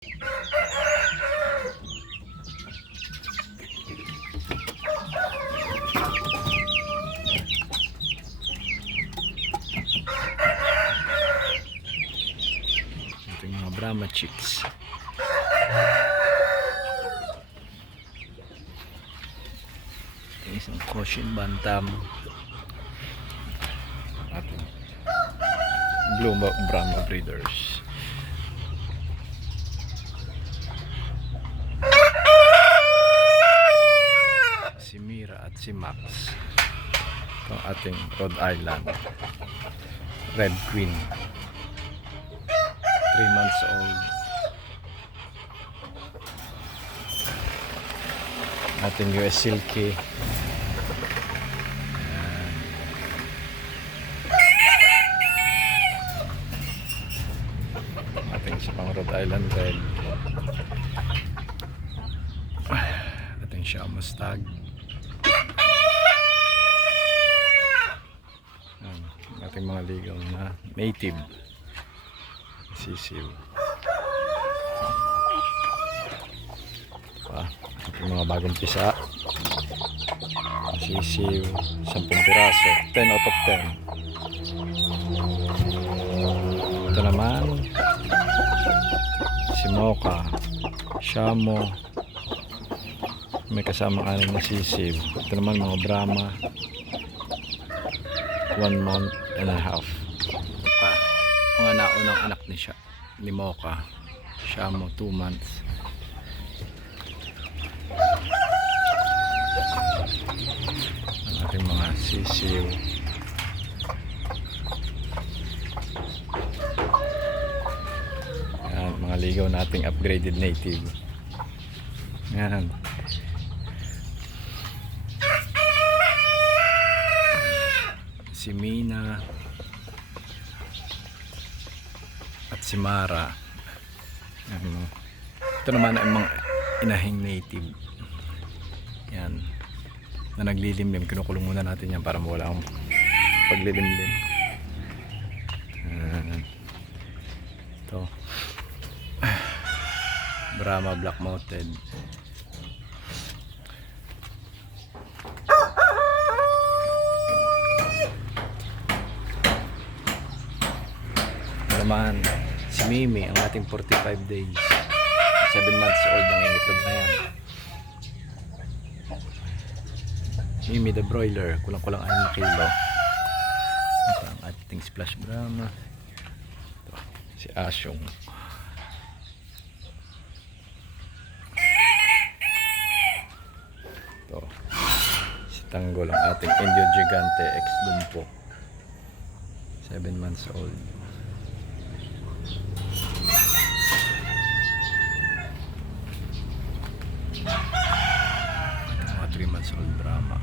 Ito yung mga Brahma chicks. Isang Cochin Bantam at Blue Brahma breeders. Si Mira at si Max. Ito ang ating Rhode Island Red Queen, 3 months old. Ating US Silky. Ating isa pang Rhode Island Red. Ating Shamo Stag. Ating mga ligaw na native sisiw. Ating mga bagong pisa. Sisiw, 10 piraso, 10 out of 10. Ito naman si Mocha, Shamo, may kasamang 6 na sisiw. Ito naman mga Brahma, 1 month and a half pa. Mga naunang anak ni Mocha, Shamo 2 months. Ang ating mga sisiw. Yan, mga ligaw nating upgraded native. Yan. Si Mina at si Mara. Ito naman ay mga inahing native. Yan. Na naglilimlim. Kinukulong muna natin yan para mawala ang paglilimlim. Ito. Brahma Black Mounted. Naman si Mimi, ang ating 45 days, 7 months old ang ingitlog na yan. Mimi the broiler, kulang-kulang 6 na kilo. Ito ang ating Splash Brahma. Ito, si Asyong. Ito, si Tanggol, ang ating Indio Gigante X Dumpo, 7 months old. Mga 3 months old Brahma.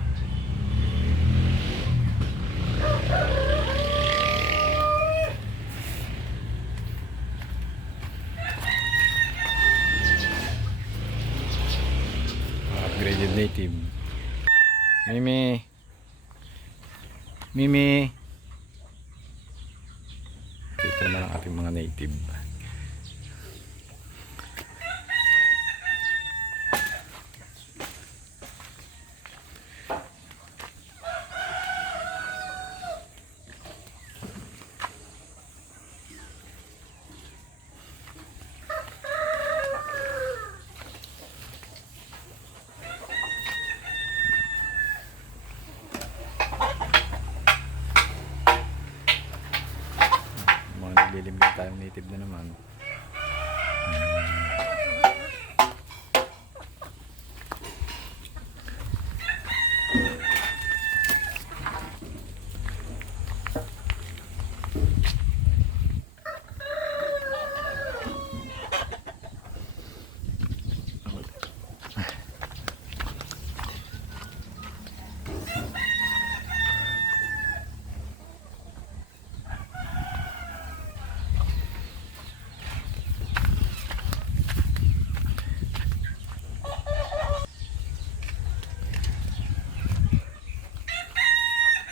Upgraded native. Mimi. Mimi. Ito naman ang ating mga native. Naglilimlim tayong native na naman.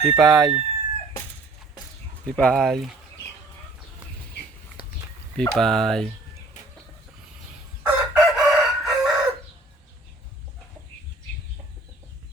Pipay. Pipay. Pipay.